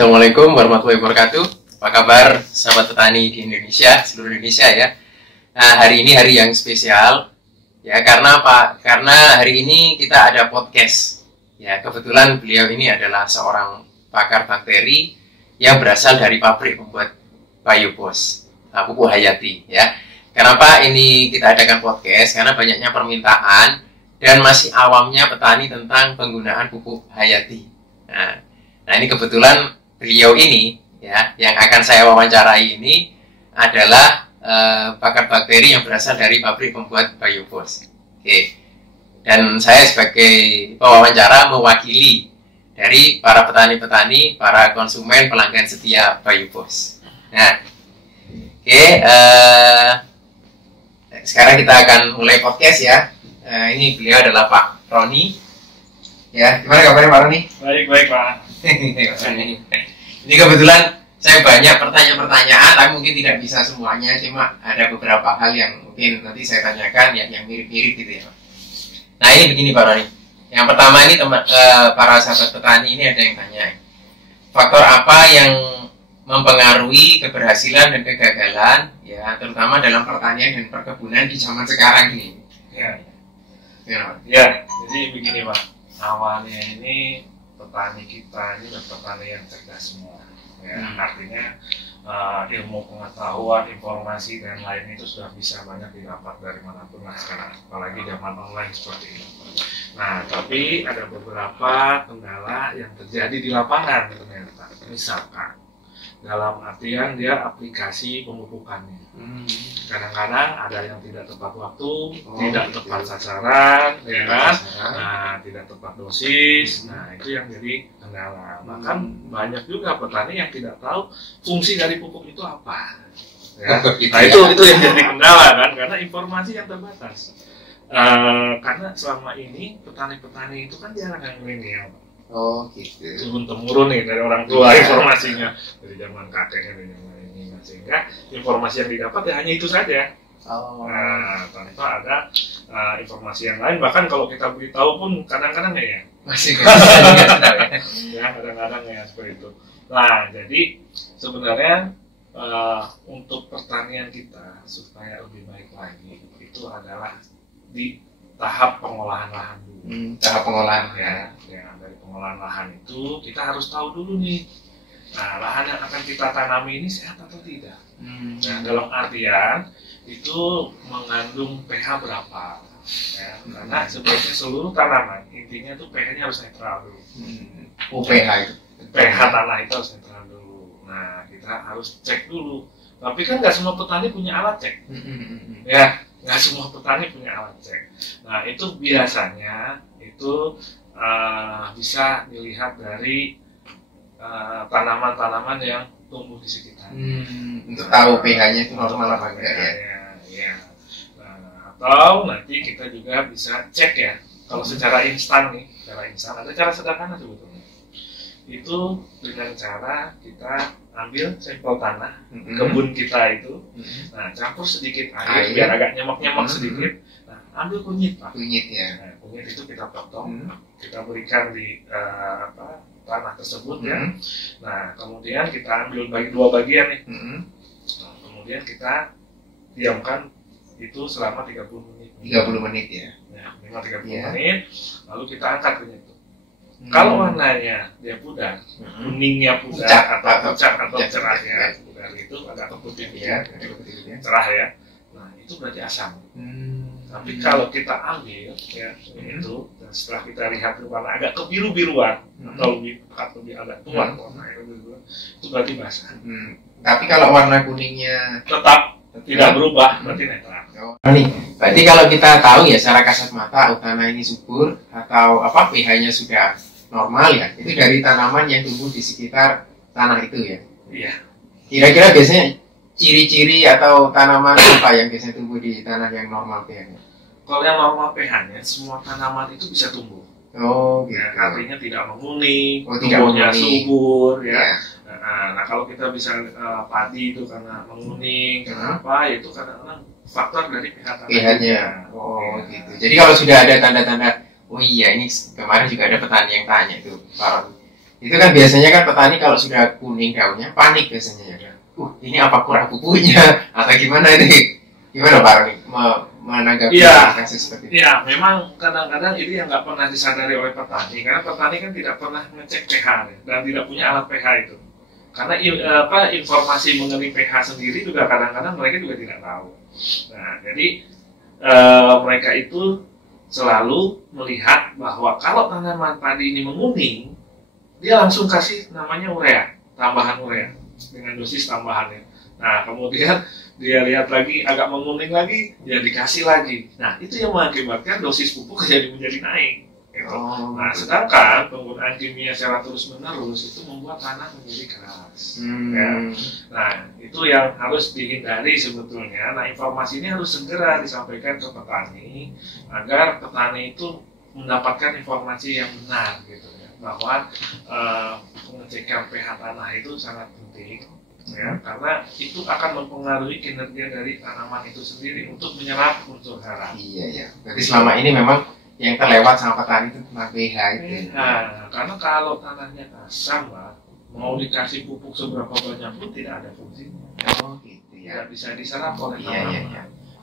Assalamualaikum warahmatullahi wabarakatuh. Apa kabar sahabat petani di Indonesia, seluruh Indonesia ya. Nah, hari ini hari yang spesial ya, karena apa? Karena hari ini kita ada podcast. Ya, kebetulan beliau ini adalah seorang pakar bakteri yang berasal dari pabrik pembuat Biobos, Pupuk Hayati ya. Kenapa ini kita adakan podcast? Karena banyaknya permintaan dan masih awamnya petani tentang penggunaan pupuk Hayati. Nah, ini kebetulan beliau ini ya yang akan saya wawancarai ini adalah pakar bakteri yang berasal dari pabrik pembuat Biobos. Oke. Dan saya sebagai pewawancara mewakili dari para petani-petani, para konsumen pelanggan setia Biobos. Nah, oke. Sekarang kita akan mulai podcast ya. Ini beliau adalah Pak Roni. Ya, gimana kabarnya Pak Roni? Baik Pak. Ini kebetulan saya banyak pertanyaan-pertanyaan, tapi mungkin tidak bisa semuanya, cuma ada beberapa hal yang mungkin nanti saya tanyakan yang mirip-mirip gitu ya. Nah ini begini Pak Roni. Yang pertama ini para sahabat petani ini ada yang tanya, faktor apa yang mempengaruhi keberhasilan dan kegagalan ya, terutama dalam pertanian dan perkebunan di zaman sekarang ini? Ya, jadi begini Pak. Awalnya ini petani kita ini petani yang cerdas semua ya, artinya ilmu pengetahuan, informasi dan lain itu sudah bisa banyak didapat dari manapun lah sekarang, apalagi zaman online seperti ini. Nah, tapi ada beberapa kendala yang terjadi di lapangan ternyata. Misalkan dalam artian dia aplikasi pemupukannya. Kadang-kadang ada yang tidak tepat waktu, tidak tepat sasaran, ya kan? Nah, tidak tepat dosis. Nah, itu yang jadi kendala. Bahkan banyak juga petani yang tidak tahu fungsi dari pupuk itu apa. Ya. Nah, itu yang jadi kendala kan, karena informasi yang terbatas. Karena selama ini petani-petani itu kan jarang yang milenial. Oh gitu. Turun-temurun nih dari orang tua informasinya, dari zaman kakeknya, dari zaman ini, sehingga informasi yang didapat ya hanya itu saja. Nah, tanpa ada informasi yang lain. Bahkan kalau kita beritahu pun kadang-kadang ya masih ya kadang-kadang ya seperti itu. Nah, jadi sebenarnya untuk pertanian kita supaya lebih baik lagi itu adalah di tahap pengolahan lahan dulu. Tahap pengolahan ya. Dari pengolahan lahan itu kita harus tahu dulu nih, nah lahan yang akan kita tanami ini sehat atau tidak. Nah, dalam artian itu mengandung pH berapa ya, karena sebenarnya seluruh tanaman intinya tuh pH-nya harus netral dulu. pH itu pH tanah itu harus netral dulu. Nah, kita harus cek dulu, tapi kan nggak semua petani punya alat cek. Ya, nggak semua petani punya alat cek. Nah, itu biasanya itu bisa dilihat dari tanaman-tanaman yang tumbuh di sekitar. Untuk tahu pH-nya itu normal apa enggak ya? Ya. Nah, atau nanti kita juga bisa cek ya. Kalau secara instan nih, ada cara sederhana sebetulnya. Itu dengan cara kita ambil sampel tanah kebun kita itu, nah campur sedikit air biar agak nyemak-nyemak sedikit. Nah, ambil kunyit Pak. Kunyit ya. Nah, kunyit itu kita potong, kita berikan di tanah tersebut ya. Nah, kemudian kita ambil dua bagian nih. Nah, kemudian kita diamkan itu selama 30 menit. 30 menit ya. Ya, minimal 30 menit. Lalu kita angkat kunyit itu. Kalau warnanya dia pudar, kuningnya pudar atau pucat atau cerah ya, pudar itu agak keputih ya, cerah ya. Nah, itu berarti asam. Tapi kalau kita ambil ya itu, dan setelah kita lihat warna agak kebiru-biruan atau lebih agak tua warnanya kebiru-biruan, itu berarti basah. Tapi kalau warna kuningnya tetap tidak berubah, berarti netral. Nih, berarti kalau kita tahu ya secara kasat mata tanah ini subur atau pH-nya sudah normal ya, itu dari tanaman yang tumbuh di sekitar tanah itu ya. Iya. Kira-kira biasanya ciri-ciri atau tanaman apa yang biasanya tumbuh di tanah yang normal pH-nya? Kalau yang normal pH-nya, semua tanaman itu bisa tumbuh. Oh, gitu. Ya, artinya tidak menguning, tidak tumbuhnya subur ya. Ya. Nah, kalau kita bisa padi itu karena menguning, kenapa? Itu karena faktor dari pH-nya. Oh, gitu. Jadi kalau sudah ada tanda-tanda, oh iya ini kemarin juga ada petani yang tanya itu, Pak Ron. Itu kan biasanya kan petani kalau sudah kuning daunnya panik biasanya ya. Ini apa kurang pupuknya atau gimana ini? Gimana Pak Roni menanggapi kasus seperti itu? Iya, memang kadang-kadang ini yang nggak pernah disadari oleh petani, karena petani kan tidak pernah ngecek pH dan tidak punya alat pH itu. Karena informasi mengenai pH sendiri juga kadang-kadang mereka juga tidak tahu. Nah, jadi mereka itu selalu melihat bahwa kalau tanaman padi ini menguning, dia langsung kasih namanya urea, tambahan urea dengan dosis tambahannya. Nah, kemudian dia lihat lagi agak menguning lagi, dia dikasih lagi. Nah, itu yang mengakibatkan dosis pupuk menjadi naik. Gitu. Nah, sedangkan penggunaan kimia secara terus-menerus itu membuat tanah menjadi keras. Ya. Nah, itu yang harus dihindari sebetulnya. Nah, informasi ini harus segera disampaikan ke petani agar petani itu mendapatkan informasi yang benar, gitu ya. Bahwa pengecekan pH tanah itu sangat penting. Ya, karena itu akan mempengaruhi kinerja dari tanaman itu sendiri untuk menyerap unsur hara. Iya ya. Berarti selama ini memang yang terlewat sama petani itu tentang pH itu. Nah, karena kalau tanahnya asam lah, mau dikasih pupuk seberapa banyak pun tidak ada fungsinya. Oh gitu Tidak ya. bisa diserap oleh tanaman. Iya.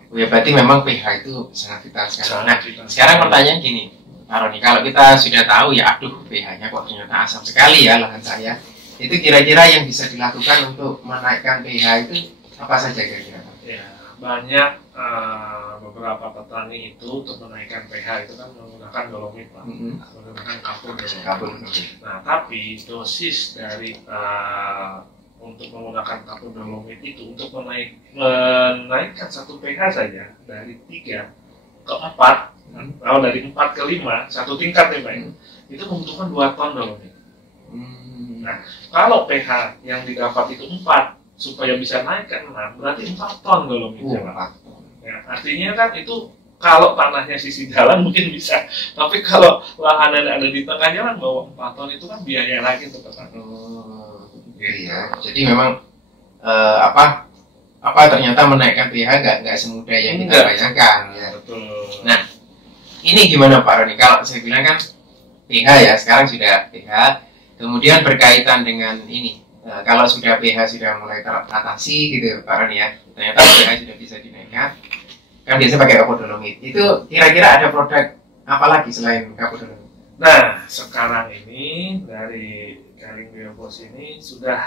Oh ya, berarti memang pH itu sangat vital sekali. Nah, sekarang pertanyaan gini, Pak Roni, kalau kita sudah tahu ya, aduh pH-nya kok ternyata asam sekali ya lahan saya. Itu kira-kira yang bisa dilakukan untuk menaikkan pH itu apa saja kira-kira? Ya, banyak beberapa petani itu untuk menaikkan pH itu kan menggunakan dolomit, Pak. Menggunakan kapur dolomit. Nah, tapi dosis dari untuk menggunakan kapur dolomit itu untuk menaikkan satu pH saja dari 3 ke 4, atau dari 4 ke 5, satu tingkat ya Pak, itu membutuhkan 2 ton dolomit. Nah, kalau pH yang didapat itu 4, supaya bisa naik ke 6, berarti 4 ton dolomitnya, Pak. Ya, artinya kan itu kalau tanahnya sisi jalan mungkin bisa, tapi kalau lahan yang ada di tengah jalan bawa 4 ton itu kan biaya lagi untuk petani. Iya. Jadi memang ternyata menaikkan pH nggak semudah yang kita bayangkan. Ya. Betul. Nah, ini gimana Pak Roni? Kalau saya bilang kan pH ya, sekarang sudah pH. Kemudian berkaitan dengan ini, kalau sudah pH sudah mulai teratasi gitu Pak Roni ya, ternyata pH sudah bisa dinaikkan, kan biasanya pakai kapur dolomit. Itu kira-kira ada produk apa lagi selain kapur dolomit? Nah, sekarang ini dari Kaling Biobos ini sudah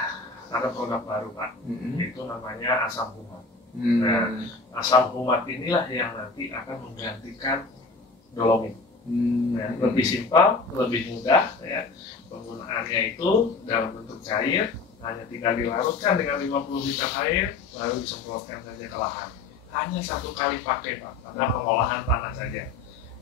ada produk baru Pak, itu namanya asam humat. Nah, asam humat inilah yang nanti akan menggantikan dolomit. Ya, lebih simpel, lebih mudah ya. Penggunaannya itu dalam bentuk cair, hanya tinggal dilarutkan dengan 50 liter air, lalu disemprotkan saja ke lahan. Hanya 1 kali pakai Pak, karena pengolahan tanah saja.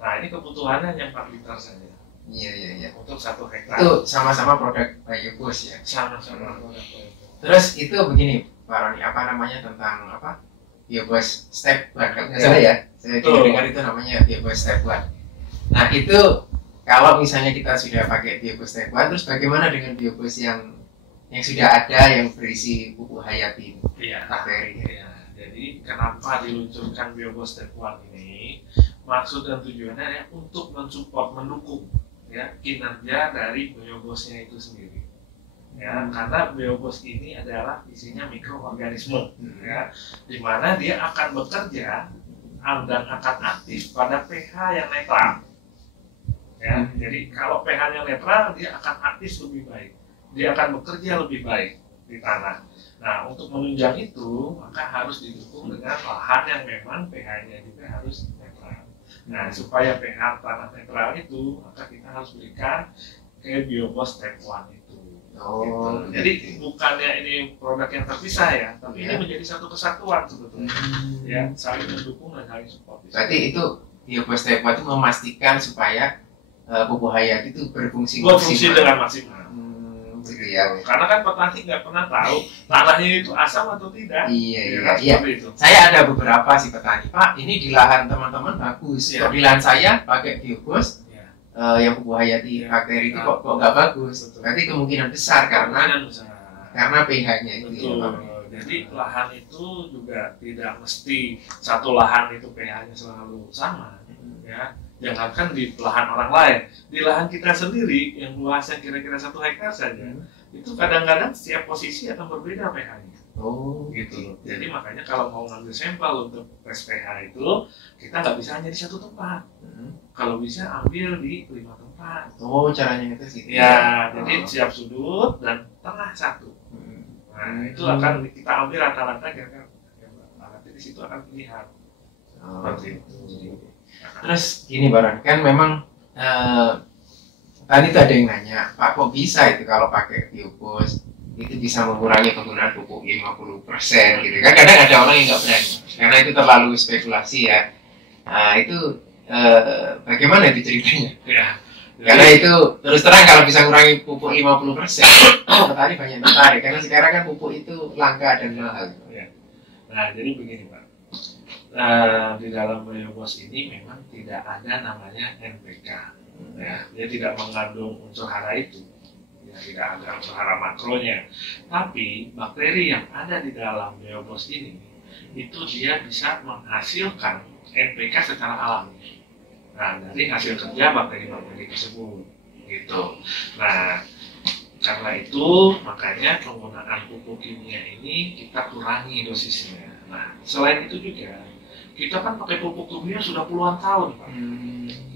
Nah, ini kebutuhannya hanya 4 liter saja. Iya. Untuk 1 hektar. Itu sama-sama produk Biobos ya? Sama-sama produk Biobos. Terus itu begini Pak Roni, apa namanya tentang Biobos Step 1, kalau nggak salah ya? Saya dengar itu namanya Biobos Step 1. Nah itu kalau misalnya kita sudah pakai Biobos Step 1, terus bagaimana dengan Biobos yang sudah ada yang berisi pupuk hayati bakteri? Iya. Jadi kenapa diluncurkan Biobos Step 1 ini? Maksud dan tujuannya ya untuk mensupport, mendukung ya kinerja dari Biobosnya itu sendiri. Ya, karena Biobos ini adalah isinya mikroorganisme, ya, di mana dia akan bekerja dan akan aktif pada pH yang netral. Ya, jadi kalau pH-nya netral, dia akan aktif lebih baik, dia akan bekerja lebih baik di tanah. Nah, untuk menunjang itu, maka harus didukung dengan lahan yang memang pH-nya juga harus netral. Nah, supaya pH tanah netral itu, maka kita harus berikan ke Biobos Step 1 itu. Gitu. Jadi bukannya ini produk yang terpisah ya, tapi ini menjadi satu kesatuan sebetulnya. Ya, saling mendukung dan saling support. Berarti itu Biobos Step 1 itu memastikan supaya pupuk hayati itu berfungsi dengan maksimal. Ya. Karena kan petani nggak pernah tahu tanahnya itu asam atau tidak. Iya. Saya ada beberapa sih petani, Pak, ini di lahan teman-teman bagus. Kalau di lahan saya pakai Biobos, yang pupuk hayati bakteri itu kok nggak bagus. Berarti kemungkinan besar karena pH-nya itu. Jadi lahan itu juga tidak mesti satu lahan itu pH-nya selalu sama, ya. Jangankan di lahan orang lain, di lahan kita sendiri yang luasnya kira-kira 1 hektar saja, itu kadang-kadang setiap posisi akan berbeda pH-nya. Oh, Gitu. Jadi makanya kalau mau ngambil sampel untuk tes pH itu, kita nggak bisa hanya di 1 tempat. Kalau bisa ambil di 5 tempat. Oh, caranya itu sih. Ya, jadi setiap sudut dan tengah 1. Nah, itu akan kita ambil rata-rata kira-kira. Nanti di situ akan dilihat. Seperti itu. Terus gini Baron, kan memang tadi tuh ada yang nanya, Pak kok bisa itu kalau pakai biobos itu bisa mengurangi penggunaan pupuk 50% gitu kan? Kadang ada orang yang nggak berani karena itu terlalu spekulasi ya. Nah itu bagaimana itu ceritanya? Ya. Karena itu terus terang kalau bisa mengurangi pupuk 50%, petani banyak tertarik karena sekarang kan pupuk itu langka dan mahal. Nah jadi begini Pak. Di dalam biobos ini memang tidak ada namanya NPK, ya, dia tidak mengandung unsur hara itu, ya, tidak ada unsur hara makronya. Tapi bakteri yang ada di dalam biobos ini itu dia bisa menghasilkan NPK secara alami. Nah dari hasil kerja bakteri-bakteri tersebut, gitu. Nah karena itu makanya penggunaan pupuk kimia ini kita kurangi dosisnya. Nah selain itu juga kita kan pakai pupuk kimia sudah puluhan tahun, Pak.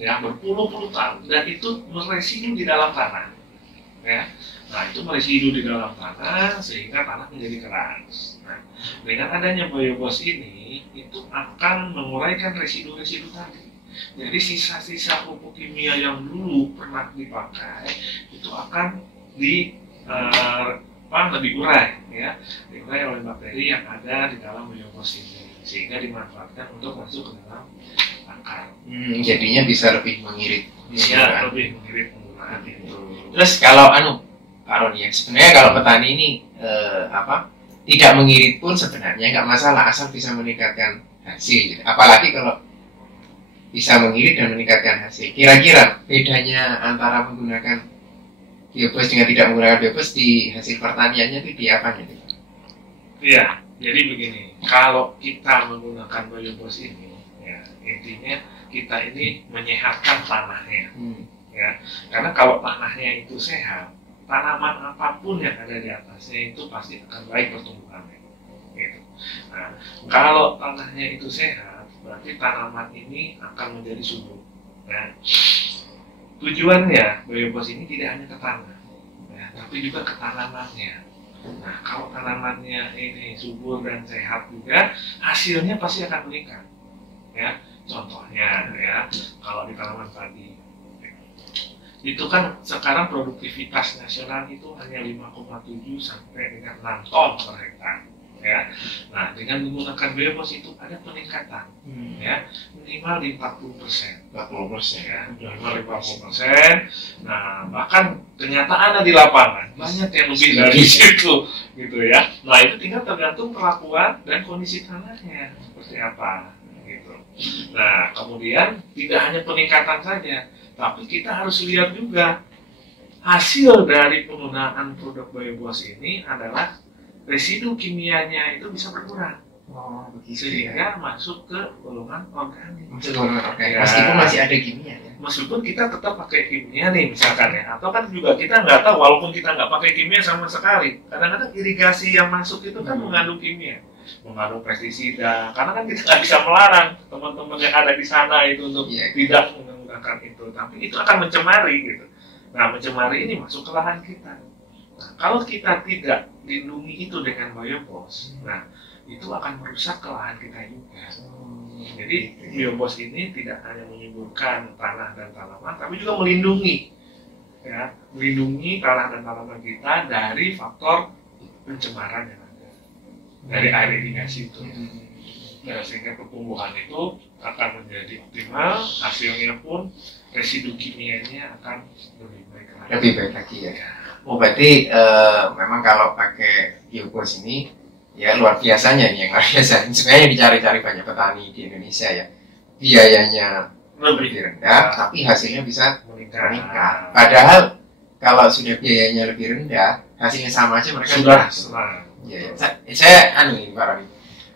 Ya, berpuluh-puluh tahun, dan itu meresidu di dalam tanah. Ya. Nah, itu meresidu di dalam tanah sehingga tanah menjadi keras. Nah, dengan adanya biobos ini, itu akan menguraikan residu-residu tadi. Jadi sisa-sisa pupuk kimia yang dulu pernah dipakai itu akan diurai, ya, diurai oleh bakteri yang ada di dalam biobos ini, sehingga dimanfaatkan untuk masuk ke dalam akar. Jadinya bisa lebih mengirit. Bisa lebih mengirit penggunaan itu. Terus kalau Pak Roni, ya sebenarnya kalau petani ini tidak mengirit pun sebenarnya nggak masalah asal bisa meningkatkan hasil. Gitu. Apalagi kalau bisa mengirit dan meningkatkan hasil. Kira-kira bedanya antara menggunakan biobos dengan tidak menggunakan biobos di hasil pertaniannya itu di apanya? Iya. Jadi begini, kalau kita menggunakan biobos ini, ya, intinya kita ini menyehatkan tanahnya, ya. Karena kalau tanahnya itu sehat, tanaman apapun yang ada di atasnya itu pasti akan baik pertumbuhannya. Gitu. Nah, kalau tanahnya itu sehat, berarti tanaman ini akan menjadi subur. Nah, tujuannya biobos ini tidak hanya ke tanah, ya, tapi juga ke tanamannya. Nah, kalau tanamannya ini subur dan sehat juga, hasilnya pasti akan meningkat. Ya, contohnya ya, kalau di tanaman padi, itu kan sekarang produktivitas nasional itu hanya 5,7 sampai dengan 6 ton per hektar. Ya, nah dengan menggunakan biobos itu ada peningkatan, ya, minimal di 40%. 40%, ya, minimal 40%. Nah, bahkan kenyataannya di lapangan banyak yang lebih dari situ, gitu ya. Nah, itu tinggal tergantung perlakuan dan kondisi tanahnya seperti apa, gitu. Nah, kemudian tidak hanya peningkatan saja, tapi kita harus lihat juga hasil dari penggunaan produk biobos ini adalah residu kimianya itu bisa berkurang. Oh, begitu. Sehingga masuk ke golongan organik. Ya. Meskipun masih ada kimia ya. Meskipun kita tetap pakai kimia nih misalkan ya, atau kan juga kita nggak tahu walaupun kita nggak pakai kimia sama sekali, kadang-kadang irigasi yang masuk itu kan mengandung kimia, mengandung pestisida. Karena kan kita nggak bisa melarang teman-teman yang ada di sana itu untuk tidak menggunakan itu, tapi itu akan mencemari gitu. Nah, mencemari ini masuk ke lahan kita. Nah, kalau kita tidak lindungi itu dengan biobos, nah itu akan merusak ke lahan kita juga. Jadi biobos ini tidak hanya menyuburkan tanah dan tanaman, tapi juga melindungi, ya, melindungi tanah dan tanaman kita dari faktor pencemaran yang ada dari air irigasi itu. Nah, sehingga pertumbuhan itu akan menjadi optimal, hasilnya pun residu kimianya akan lebih baik lagi. Lebih baik lagi ya. Oh berarti memang kalau pakai biobos ini ya luar biasanya nih, yang luar biasa. Sebenarnya dicari-cari banyak petani di Indonesia ya. Biayanya lebih rendah, tapi hasilnya bisa meningkat. Padahal kalau sudah biayanya lebih rendah, hasilnya sama aja mereka sudah senang. Ya, saya ini Pak Roni.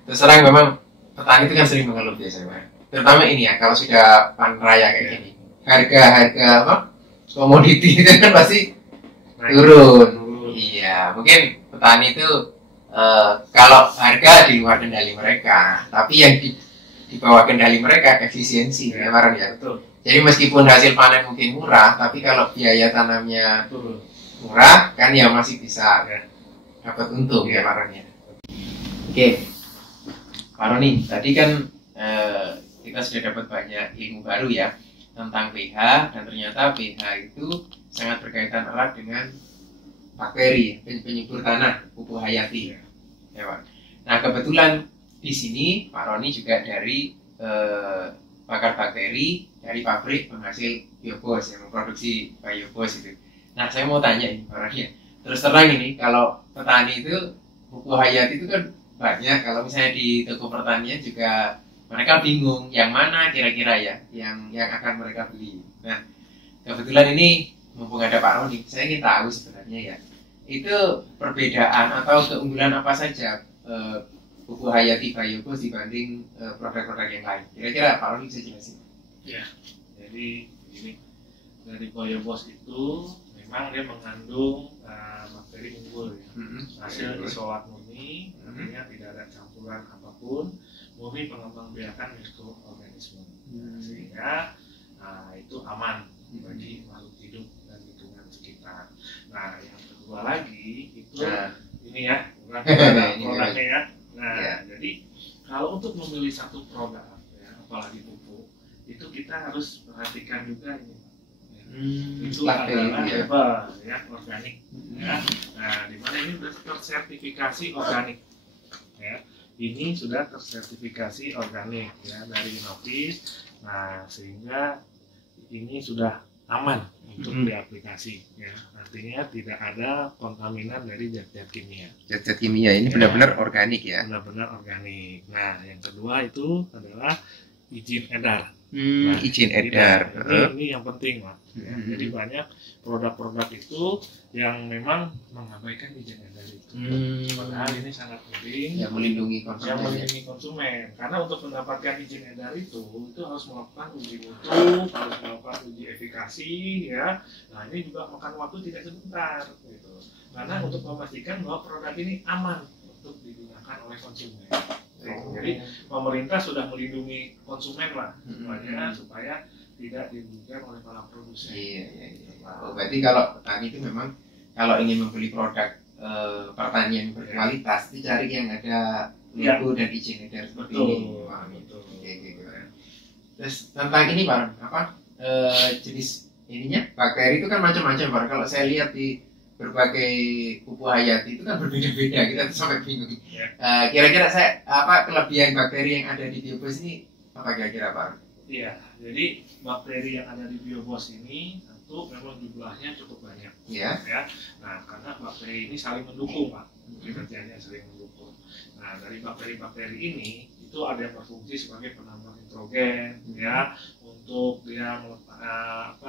Terus terang memang petani itu kan sering mengeluh biasanya, Pak. terutama ini ya, kalau sudah panen raya kayak gini, harga apa komoditi itu kan pasti turun. Iya, mungkin petani itu kalau harga di luar kendali mereka, tapi yang di bawah kendali mereka efisiensi, ya Baron ya. Betul. Jadi meskipun hasil panen mungkin murah, tapi kalau biaya tanamnya murah, kan ya masih bisa dapat untung ya Baron ya. Oke, Pak Roni, tadi kan kita sudah dapat banyak ilmu baru ya tentang pH, dan ternyata pH itu sangat berkaitan erat dengan bakteri, penyubur tanah, pupuk hayati ya Pak. Nah kebetulan di sini Pak Roni juga dari pakar bakteri dari pabrik penghasil biobos yang memproduksi biobos itu. Nah saya mau tanya ini Pak Roni ya, terus terang ini kalau petani itu pupuk hayati itu kan banyak, kalau misalnya di toko pertanian juga mereka bingung yang mana kira-kira ya yang akan mereka beli. Nah kebetulan ini mumpung ada Pak Roni, saya ingin tahu sebenarnya ya itu perbedaan atau keunggulan apa saja pupuk hayati biobos dibanding produk-produk yang lain. Kira-kira Pak Roni bisa jelasin? Ya, jadi ini dari biobos itu memang dia mengandung bakteri unggul ya. Hasil isolat murni, artinya tidak ada campuran apapun, murni pengembang biakan mikroorganisme, sehingga itu aman bagi makhluk hidup dan lingkungan sekitar. Nah, yang kedua lagi itu ini ya, produknya ya. Nah, jadi kalau untuk memilih satu produk, ya, apalagi pupuk, itu kita harus perhatikan juga ini. Itu adalah ya organik ya. Nah di mana ini sudah tersertifikasi organik ya, ini sudah tersertifikasi organik ya dari Inovis. Nah sehingga ini sudah aman untuk diaplikasi ya, artinya tidak ada kontaminan dari zat-zat kimia. Zat-zat kimia ini benar-benar organik ya, benar-benar organik. Nah yang kedua itu adalah izin edar. Izin edar. Ini yang penting Pak. Ya, jadi banyak produk-produk itu yang memang mengabaikan izin edar itu. Padahal ini sangat penting yang melindungi konsumen. Karena untuk mendapatkan izin edar itu harus melakukan uji mutu, harus melakukan uji efikasi ya. Nah ini juga makan waktu tidak sebentar gitu. Karena untuk memastikan bahwa produk ini aman untuk digunakan oleh konsumen. Jadi pemerintah sudah melindungi konsumen lah, supaya tidak dirugikan oleh para produsen. Iya. Oh, berarti kalau petani itu memang kalau ingin membeli produk pertanian berkualitas, itu cari yang ada logo dan izin edar seperti ini. Betul. Terus tentang ini Pak, jenis ininya bakteri itu kan macam-macam Pak. Kalau saya lihat di berbagai pupuk hayati itu kan berbeda-beda, kita tuh sampai bingung. Kira-kira saya kelebihan bakteri yang ada di biobos ini apa kira-kira Pak? Iya, jadi bakteri yang ada di biobos ini tentu memang jumlahnya cukup banyak. Ya. Nah, karena bakteri ini saling mendukung Pak, kinerjanya saling mendukung. Nah, dari bakteri-bakteri ini itu ada yang berfungsi sebagai penambah nitrogen, ya, untuk dia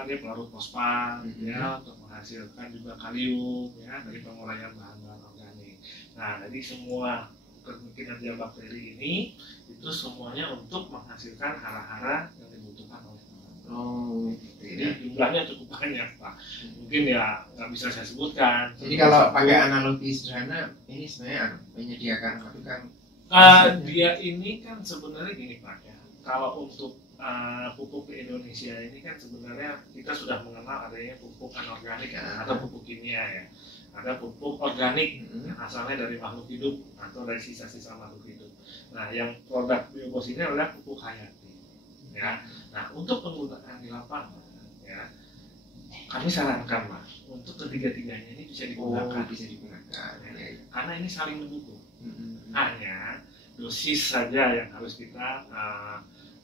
dia pelarut fosfat, ya, untuk menghasilkan juga kalium, ya, dari penguraian bahan-bahan organik. Nah, jadi semua kinerja bakteri ini itu semuanya untuk menghasilkan hara-hara yang dibutuhkan oleh tanaman. Jadi jumlahnya cukup banyak Pak. Mungkin ya nggak bisa saya sebutkan. Jadi kalau pakai analogi sederhana, ini sebenarnya menyediakan satu kan? Dia ini kan sebenarnya gini Pak ya. Kalau untuk pupuk di Indonesia ini kan sebenarnya kita sudah mengenal adanya pupuk anorganik atau pupuk kimia ya. Ada pupuk organik yang asalnya dari makhluk hidup atau dari sisa-sisa makhluk hidup. Nah, yang produk biobos ini adalah pupuk hayati. Ya. Nah, untuk penggunaan di lapangan, ya, kami sarankan Mas, untuk ketiga-tiganya ini bisa digunakan. Karena ini saling mendukung. Hanya dosis saja yang harus kita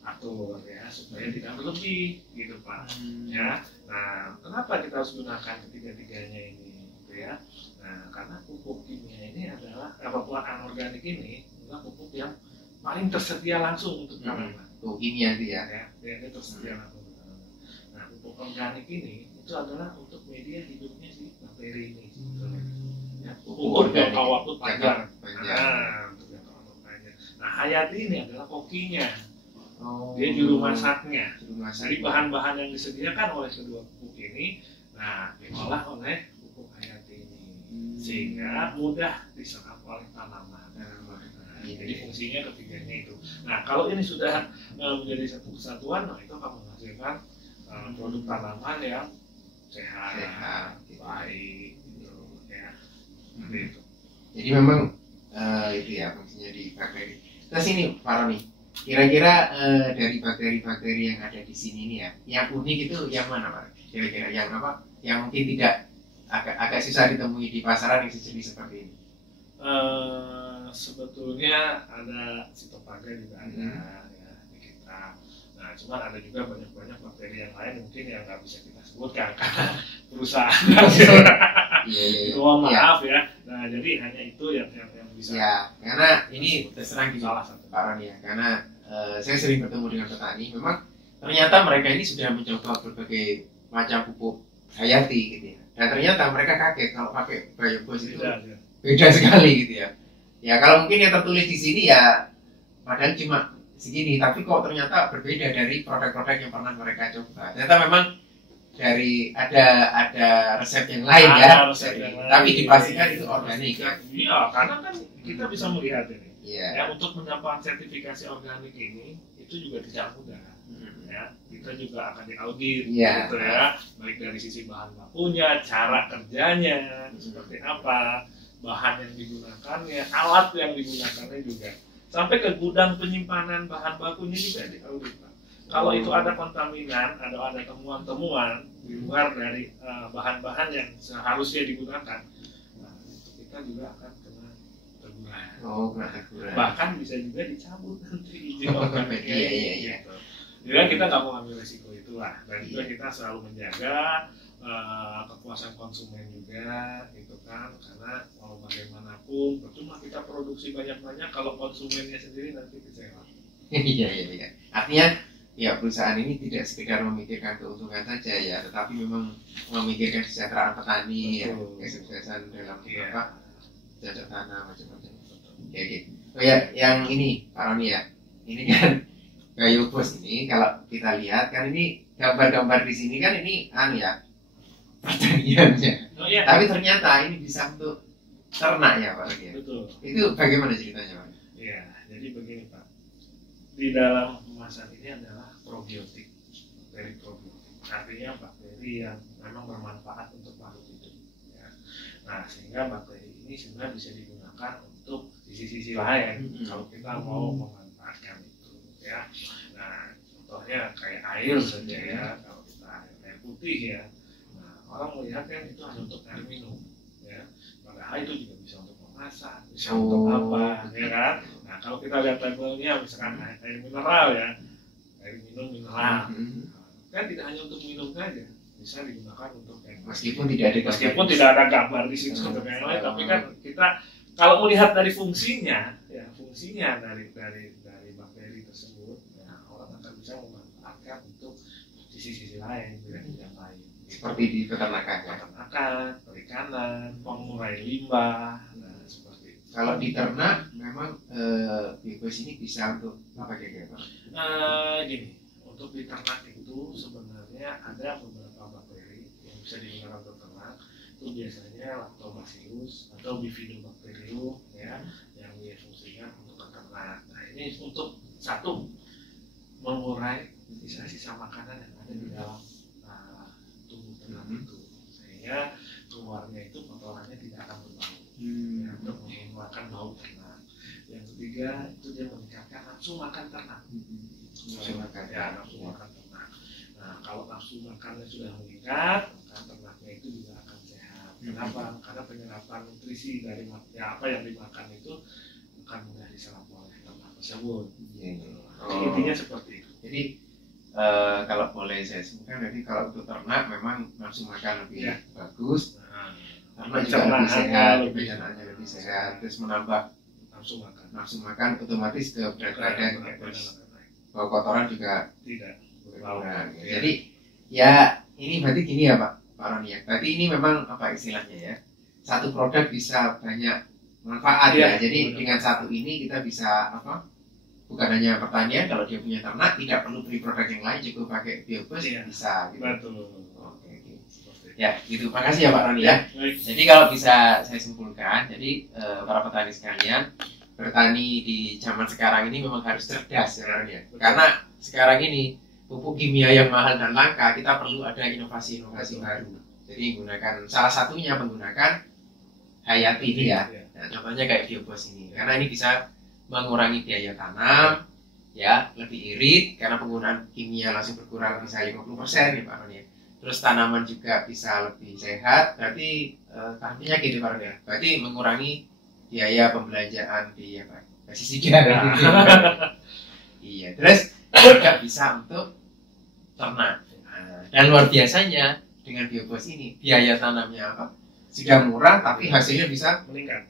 atur ya, supaya tidak berlebih, gitu Pak. Ya. Nah, kenapa kita harus gunakan ketiga-tiganya ini? Ya. Nah, karena pupuk kimia ini adalah pupuk anorganik ini adalah pupuk yang paling tersedia langsung untuk tanaman. Pupuk kimia itu ya. Dia tersedia langsung untuk tanaman. Nah, pupuk organik ini itu adalah untuk media hidupnya si bakteri ini. Ya, pupuk jangka waktu panjang. Nah, untuk jangka waktu panjang. Nah, hayati ini adalah kokinya. Dia juru masaknya. Jadi Jadi bahan-bahan yang disediakan oleh kedua pupuk ini, nah diolah oleh pupuk hayati ini, sehingga mudah diserap oleh tanaman. Jadi fungsinya ketiganya itu. Nah kalau ini sudah menjadi satu kesatuan, nah itu akan menghasilkan produk tanaman yang sehat, baik, gitu ya. Seperti itu. Jadi memang itu ya fungsinya di bakteri. Terus ini Pak Roni, kira-kira dari bakteri-bakteri yang ada di sini nih ya, yang unik itu yang mana Pak? Kira-kira yang apa? Yang mungkin tidak agak susah ditemui di pasaran yang sejenis seperti ini. Sebetulnya ada sitopaga juga ada ya di kita. Nah, cuman ada juga banyak bakteri yang lain mungkin yang nggak bisa kita sebutkan karena perusahaan. Iya. Mohon maaf ya. Nah, jadi hanya itu yang bisa. Ya, karena ini terserang gini salah satu. Pak Roni ya, karena saya sering bertemu dengan petani, memang ternyata mereka ini sudah mencoba berbagai macam pupuk hayati gitu ya. Dan ternyata mereka kaget kalau pakai Biobos itu beda sekali gitu ya. Ya kalau mungkin yang tertulis di sini ya padahal cuma segini, tapi kok ternyata berbeda dari produk-produk yang pernah mereka coba. Ternyata memang dari ada resep yang lain tapi dipastikan itu organik ya. Iya, karena kan kita bisa melihat ini. Iya. Ya, untuk mendapatkan sertifikasi organik ini itu juga tidak mudah. Ya, kita juga akan diaudit gitu ya, baik dari sisi bahan bakunya, cara kerjanya seperti apa, bahan yang digunakannya, alat yang digunakannya juga, sampai ke gudang penyimpanan bahan bakunya juga diaudit. Kalau itu ada kontaminan, ada temuan-temuan di luar dari bahan-bahan yang seharusnya digunakan, nah, kita juga akan kena teguran. Bahkan bisa juga dicabut nanti izin organiknya. Iya. Jadi kita nggak mau ambil resiko itulah, dan juga kita selalu menjaga kepuasan konsumen juga, itu kan, karena mau bagaimanapun percuma kita produksi banyak-banyak kalau konsumennya sendiri nanti kecewa. Iya. Artinya ya perusahaan ini tidak sekedar memikirkan keuntungan saja ya, tetapi memang memikirkan kesejahteraan petani, ya, kesuksesan dalam cocok tanam macam-macam. Oke. Oh ya, yang ini Pak Roni ya, ini kan Biobos ini kalau kita lihat kan ini gambar-gambar di sini kan ini pertaniannya. Tapi ternyata ini bisa untuk ternak ya Pak Roni. Betul. Itu bagaimana ceritanya Pak? Iya, jadi begini Pak. Di dalam kemasan ini adalah probiotik, bakteri probiotik. Artinya bakteri yang memang bermanfaat untuk makhluk hidup. Ya. Nah, sehingga bakteri ini sebenarnya bisa digunakan untuk sisi-sisi lain kalau kita mau memanfaatkan itu. Ya. Nah, contohnya kayak air saja ya, kalau kita air putih ya. Nah, orang melihat kan itu hanya untuk air minum. Ya. Padahal itu juga bisa untuk memasak, bisa untuk apa, ya kan? Nah, kalau kita lihat labelnya misalkan air mineral ya, air minum mineral, kan tidak hanya untuk minum saja, bisa digunakan untuk yang meskipun tidak ada gambar di situ untuk yang lain, tapi kan kita kalau melihat dari fungsinya, ya fungsinya dari bakteri tersebut, ya, orang akan bisa memanfaatkan untuk sisi-sisi lain, yang lain. Seperti di peternakan, perikanan, pengurai limbah, nah seperti itu. Kalau di ternak memang Biobos ini bisa untuk apa kira-kira? Gini, untuk di ternak itu sebenarnya ada beberapa bakteri yang bisa digunakan untuk ternak. Itu biasanya Lactobacillus atau Bifidobacterium ya, yang fungsinya untuk ternak. Nah ini untuk satu mengurai sisa-sisa makanan yang ada di dalam tubuh ternak itu, sehingga keluarnya itu kotorannya tidak akan berbau, ya, untuk menghilangkan bau ternak. Yang ketiga itu dia meningkatkan nafsu makan ternak. Nafsu makan ternak. Nah kalau nafsu makannya sudah meningkat, maka ternaknya itu juga akan sehat. Kenapa? Karena penyerapan nutrisi dari apa yang dimakan itu akan mudah diserap oleh ternak tersebut. Intinya seperti itu. Jadi kalau boleh saya sebutkan, jadi kalau untuk ternak memang nafsu makan lebih bagus, ternak juga lebih sehat, pencernaan lebih sehat, terus menambah nafsu makan otomatis ke berat badan, terus bau kotoran juga tidak berkurang. Jadi ya ini berarti gini ya Pak Roni ya, berarti ini memang apa istilahnya ya, satu produk bisa banyak manfaat ya. Jadi dengan satu ini kita bisa bukan hanya pertanian, kalau dia punya ternak tidak perlu beli produk yang lain, cukup pakai biobus bisa gitu. Betul. Oke. Ya gitu, makasih ya Pak Roni ya. Jadi kalau bisa saya simpulkan, jadi para petani sekalian, bertani di zaman sekarang ini memang harus cerdas sebenarnya. Karena sekarang ini pupuk kimia yang mahal dan langka, kita perlu ada inovasi-inovasi baru. Jadi menggunakan, salah satunya menggunakan hayati ini ya. Nah, contohnya kayak biobos ini, karena ini bisa mengurangi biaya tanam, ya lebih irit karena penggunaan kimia langsung berkurang bisa 50% ya Pak Roni. Terus tanaman juga bisa lebih sehat, berarti artinya gitu Pak Roni. Berarti mengurangi biaya pembelanjaan di pestisida. Iya, terus juga bisa untuk ternak. Dan luar biasanya dengan biobos ini biaya tanamnya sudah murah tapi hasilnya bisa meningkat.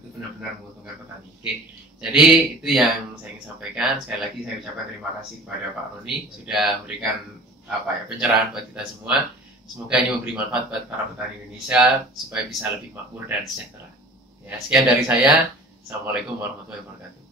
Itu benar-benar menguntungkan petani. Oke. Jadi itu yang saya ingin sampaikan. Sekali lagi saya ucapkan terima kasih kepada Pak Roni sudah memberikan pencerahan buat kita semua. Semoga ini memberi manfaat buat para petani Indonesia supaya bisa lebih makmur dan sejahtera. Ya, sekian dari saya. Assalamualaikum warahmatullahi wabarakatuh.